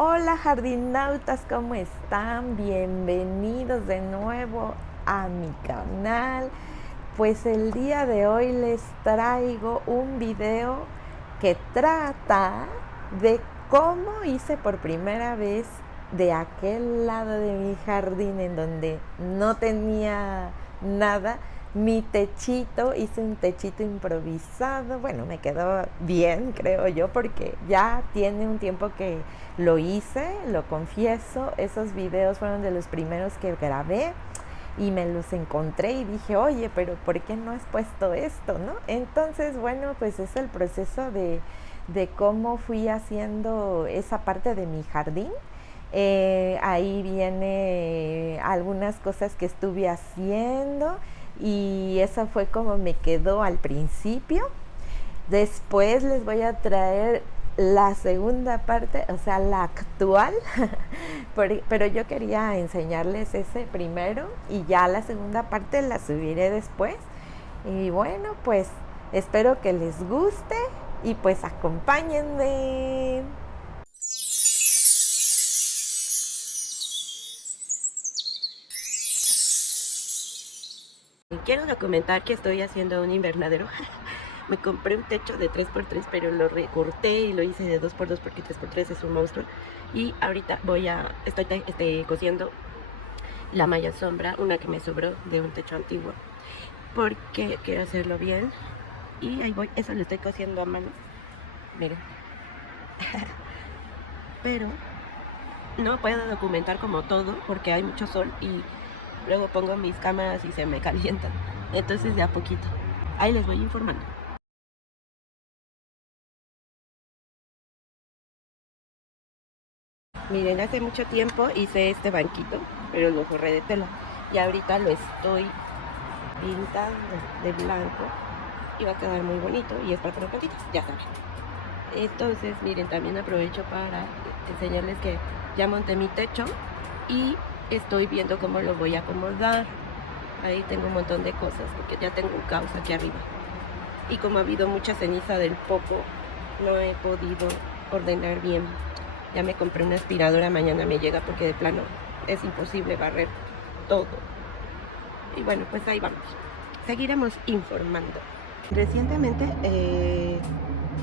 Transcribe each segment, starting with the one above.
Hola jardinautas, ¿cómo están? Bienvenidos de nuevo a mi canal. Pues el día de hoy les traigo un video que trata de cómo hice por primera vez de aquel lado de mi jardín en donde no tenía nada, mi techito. Hice un techito improvisado. Bueno, me quedó bien, creo yo, porque ya tiene un tiempo que lo hice, lo confieso. Esos videos fueron de los primeros que grabé y me los encontré y dije, oye, pero ¿por qué no has puesto esto, no? Entonces, bueno, pues es el proceso de cómo fui haciendo esa parte de mi jardín. Ahí viene algunas cosas que estuve haciendo y eso fue como me quedó al principio. Después les voy a traer la segunda parte, o sea, la actual, pero yo quería enseñarles ese primero y ya la segunda parte la subiré después. Y bueno, pues espero que les guste y pues acompáñenme. Quiero documentar que estoy haciendo un invernadero. Me compré un techo de 3x3, pero lo recorté y lo hice de 2x2 porque 3x3 es un monstruo. Y ahorita estoy cosiendo la malla sombra, una que me sobró de un techo antiguo, porque quiero hacerlo bien. Y ahí voy, eso lo estoy cosiendo a mano. Miren. Pero no puedo documentar como todo porque hay mucho sol y luego pongo mis cámaras y se me calientan. Entonces de a poquito. Ahí les voy informando. Miren, hace mucho tiempo hice este banquito, pero lo forré de tela. Y ahorita lo estoy pintando de blanco y va a quedar muy bonito y es para poner plantitas, ya saben. Entonces, miren, también aprovecho para enseñarles que ya monté mi techo y estoy viendo cómo lo voy a acomodar. Ahí tengo un montón de cosas porque ya tengo un caos aquí arriba. Y como ha habido mucha ceniza del popo, no he podido ordenar bien. Ya me compré una aspiradora, mañana me llega porque de plano es imposible barrer todo. Y bueno, pues ahí vamos. Seguiremos informando. Recientemente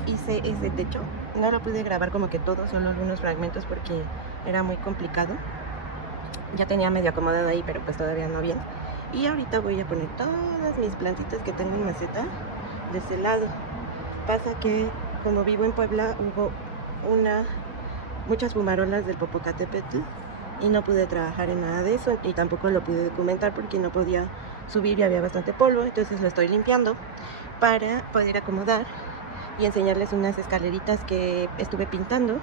hice ese techo. No lo pude grabar como que todo, solo algunos fragmentos porque era muy complicado. Ya tenía medio acomodado ahí, pero pues todavía no bien. Y ahorita voy a poner todas mis plantitas que tengo en maceta de ese lado. Pasa que como vivo en Puebla hubo muchas fumarolas del Popocatépetl y no pude trabajar en nada de eso y tampoco lo pude documentar porque no podía subir y había bastante polvo. Entonces lo estoy limpiando para poder acomodar y enseñarles unas escaleritas que estuve pintando.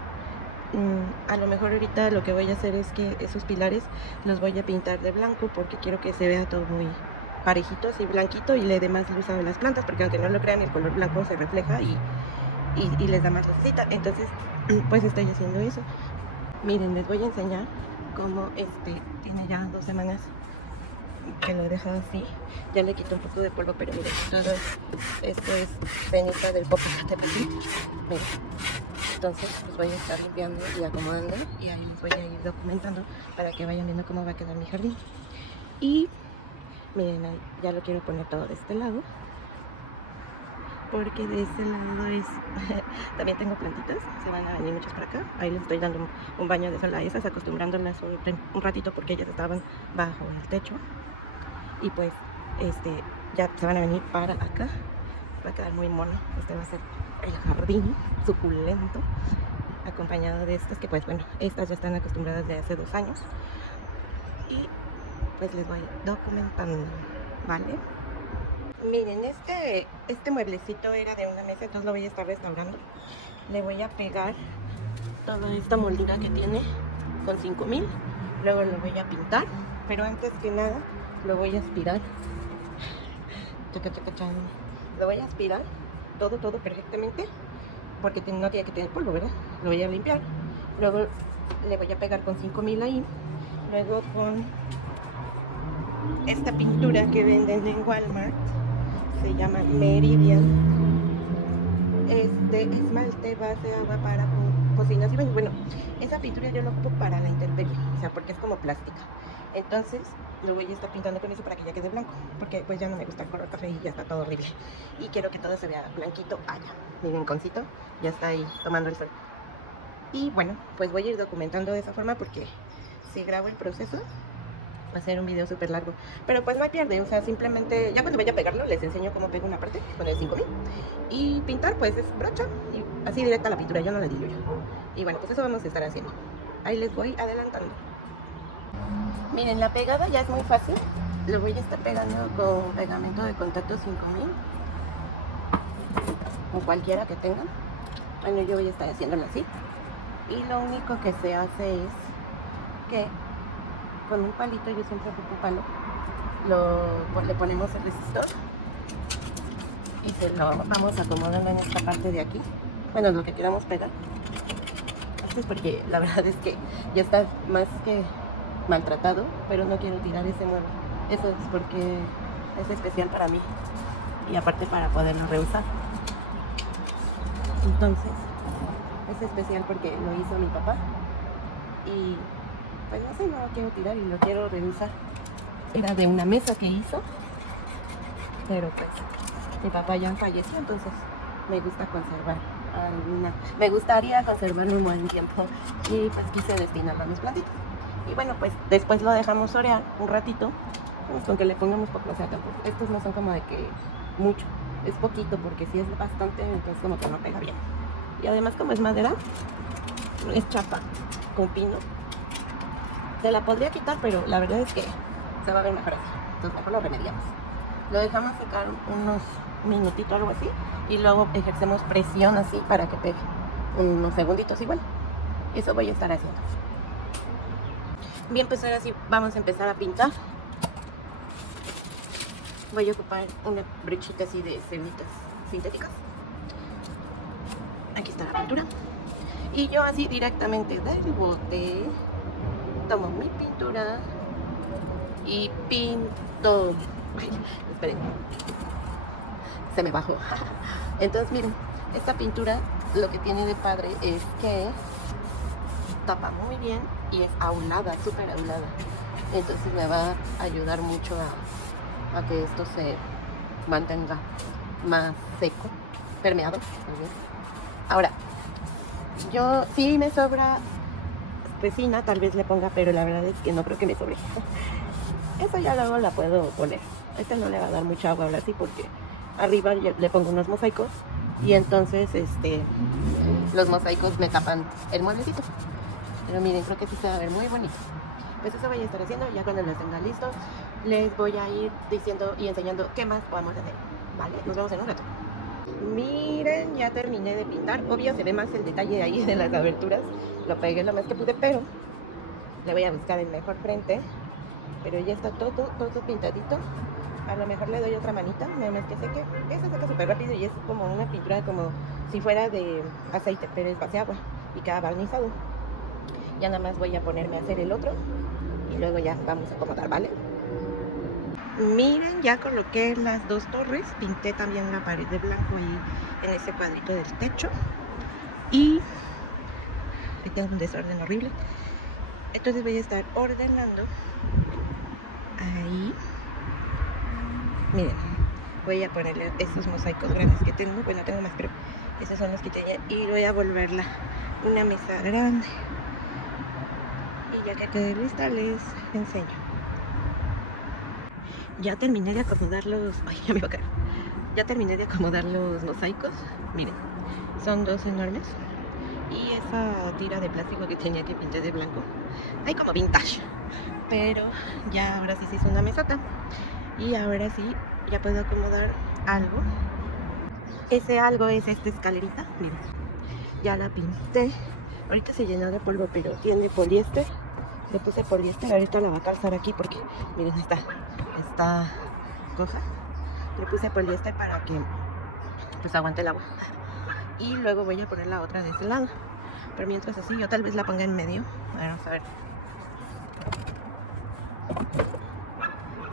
A lo mejor ahorita lo que voy a hacer es que esos pilares los voy a pintar de blanco porque quiero que se vea todo muy parejito, así blanquito, y le dé más luz a las plantas, porque aunque no lo crean, el color blanco se refleja y les da más lucecita. Entonces pues estoy haciendo eso. Miren, les voy a enseñar cómo tiene ya 2 semanas que lo he dejado así. Ya le quito un poco de polvo, pero miren, todo esto es ceniza del Popocatépetl. Miren, entonces pues voy a estar limpiando y acomodando y ahí les voy a ir documentando para que vayan viendo cómo va a quedar mi jardín. Y miren, ahí ya lo quiero poner todo de este lado, porque de este lado es también tengo plantitas, se van a venir muchas para acá. Ahí les estoy dando un baño de sol a esas, acostumbrándolas un ratito porque ellas estaban bajo el techo. Y pues ya se van a venir para acá. Va a quedar muy mono. Este va a ser el jardín suculento, acompañado de estas que pues bueno, estas ya están acostumbradas de hace 2 años. Y pues les voy documentando, ¿vale? Miren, este mueblecito era de una mesa, entonces lo voy a estar restaurando. Le voy a pegar toda esta moldura que tiene con 5000. Luego lo voy a pintar, pero antes que nada lo voy a aspirar. Lo voy a aspirar todo perfectamente, porque no tiene que tener polvo, ¿verdad? Lo voy a limpiar. Luego le voy a pegar con 5000 ahí. Luego con esta pintura que venden en Walmart, se llama Meridian. Es de esmalte base agua para cocinas y baños. Bueno, esa pintura yo lo ocupo para la intemperie, o sea, porque es como plástica. Entonces lo voy a estar pintando con eso para que ya quede blanco, porque pues ya no me gusta el color café y ya está todo horrible. Y quiero que todo se vea blanquito allá. Mi rinconcito ya está ahí tomando el sol. Y bueno, pues voy a ir documentando de esa forma porque si grabo el proceso va a ser un video súper largo. Pero pues no hay pierde, o sea, simplemente ya cuando vaya a pegarlo les enseño cómo pego una parte con el 5000. Y pintar pues es brocha y así directa la pintura, yo no la diluyo. Y bueno, pues eso vamos a estar haciendo. Ahí les voy adelantando. Miren, la pegada ya es muy fácil. Lo voy a estar pegando con pegamento de contacto 5000 o cualquiera que tengan. Bueno, yo voy a estar haciéndolo así. Y lo único que se hace es que con un palito, yo siempre ocupo un palo, le ponemos el resistor y se lo vamos acomodando en esta parte de aquí. Bueno, lo que queramos pegar. Esto es porque la verdad es que ya está más que maltratado, pero no quiero tirar ese mueble. Eso es porque es especial para mí y aparte para poderlo reusar. Entonces es especial porque lo hizo mi papá y pues no sé, no lo quiero tirar y lo quiero reusar. Era de una mesa que hizo, pero pues mi papá ya falleció, entonces me gusta conservar me gustaría conservarlo un buen tiempo y pues quise destinarlo a mis plantitas. Y bueno, pues después lo dejamos orear un ratito, pues, con que le pongamos poco, o sea, tampoco, estos no son como de que mucho, es poquito, porque si es bastante, entonces como que no pega bien. Y además como es madera, es chapa, con pino, se la podría quitar, pero la verdad es que se va a ver mejor así, entonces mejor lo remediamos. Lo dejamos secar unos minutitos, algo así, y luego ejercemos presión así para que pegue unos segunditos igual. Eso voy a estar haciendo. Bien, pues ahora sí vamos a empezar a pintar. Voy a ocupar una brochita así de cernitas sintéticas. Aquí está la pintura. Y yo así directamente del bote tomo mi pintura y pinto. Ay, esperen, se me bajó. Entonces miren, esta pintura lo que tiene de padre es que tapa muy bien y es aulada, súper aulada. Entonces me va a ayudar mucho a que esto se mantenga más seco, permeado. Ahora, yo sí me sobra resina, tal vez le ponga, pero la verdad es que no creo que me sobre. Eso ya luego la puedo poner. Esta no le va a dar mucha agua ahora sí, porque arriba le pongo unos mosaicos y entonces los mosaicos me tapan el mueblecito. Pero miren, creo que sí se va a ver muy bonito. Pues eso voy a estar haciendo. Ya cuando los tenga listos les voy a ir diciendo y enseñando qué más podemos hacer. Vale, nos vemos en un rato. Miren, ya terminé de pintar. Obvio se ve más el detalle ahí de las aberturas. Lo pegué lo más que pude, pero le voy a buscar el mejor frente. Pero ya está todo pintadito. A lo mejor le doy otra manita, nada más que seque. Eso seca súper rápido y es como una pintura como si fuera de aceite, pero es base agua y queda barnizado. Ya nada más voy a ponerme a hacer el otro y luego ya vamos a acomodar, ¿vale? Miren, ya coloqué las dos torres, pinté también la pared de blanco ahí en ese cuadrito del techo y tengo un desorden horrible. Entonces voy a estar ordenando ahí. Miren, voy a ponerle estos mosaicos grandes que tengo. Bueno, tengo más, pero esos son los que tenía. Y voy a volverla una mesa grande. Y ya que quede lista, les enseño. Ya terminé de acomodar los... Ay, ya me va a caer. Ya terminé de acomodar los mosaicos. Miren, son dos enormes. Y esa tira de plástico que tenía que pinté de blanco. Hay como vintage. Pero ya ahora sí se hizo una mesota. Y ahora sí, ya puedo acomodar algo. Ese algo es esta escalerita. Miren, ya la pinté. Ahorita se llenó de polvo, pero tiene poliéster. Le puse poliéster. Ahorita la voy a calzar aquí porque, miren, está coja. Le puse poliéster para que pues aguante el agua. Y luego voy a poner la otra de ese lado. Pero mientras así, yo tal vez la ponga en medio. Vamos a ver.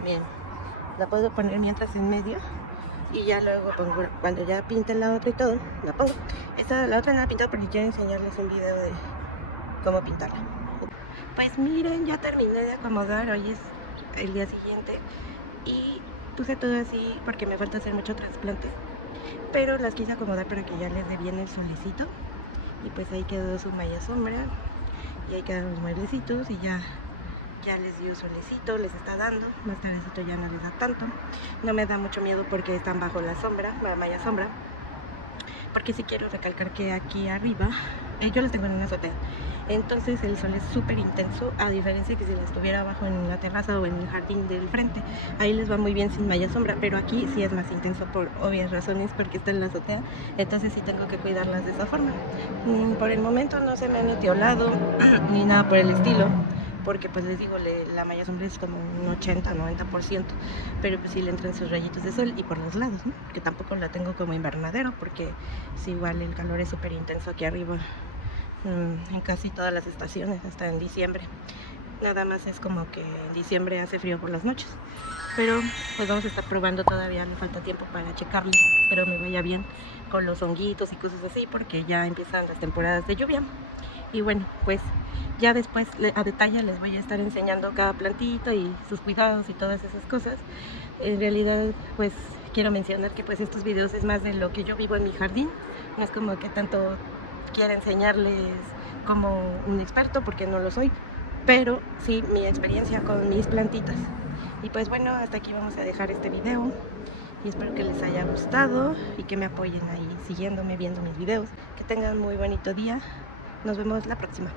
Bien. La puedo poner mientras en medio y ya luego pongo, cuando ya pinte la otra y todo, la pongo. La otra no la he pintado porque quiero enseñarles un video de cómo pintarla. Pues miren, ya terminé de acomodar, hoy es el día siguiente y puse todo así porque me falta hacer mucho trasplante, pero las quise acomodar para que ya les dé bien el solecito. Y pues ahí quedó su malla sombra y ahí quedan los mueblecitos y ya les dio solecito, les está dando, más tardecito ya no les da tanto. No me da mucho miedo porque están bajo la sombra, la malla sombra, porque sí quiero recalcar que aquí arriba, yo los tengo en una azotea, entonces el sol es súper intenso, a diferencia que si la estuviera abajo en la terraza o en el jardín del frente, ahí les va muy bien sin malla sombra, pero aquí sí es más intenso por obvias razones, porque está en la azotea, entonces sí tengo que cuidarlas de esa forma. Por el momento no se me han etiolado ni nada por el estilo, porque pues les digo, la malla sombra es como un 80-90%, pero pues sí le entran sus rayitos de sol y por los lados, ¿no? Que tampoco la tengo como invernadero, porque sí, igual el calor es súper intenso aquí arriba, en casi todas las estaciones, hasta en diciembre. Nada más es como que en diciembre hace frío por las noches, pero pues vamos a estar probando todavía, me falta tiempo para checarle, espero me vaya bien con los honguitos y cosas así, porque ya empiezan las temporadas de lluvia. Y bueno, pues ya después a detalle les voy a estar enseñando cada plantito y sus cuidados y todas esas cosas. En realidad, pues quiero mencionar que pues estos videos es más de lo que yo vivo en mi jardín, no es como que tanto quiera enseñarles como un experto, porque no lo soy, pero sí mi experiencia con mis plantitas. Y pues bueno, hasta aquí vamos a dejar este video y espero que les haya gustado y que me apoyen ahí siguiéndome, viendo mis videos. Que tengan muy bonito día, nos vemos la próxima.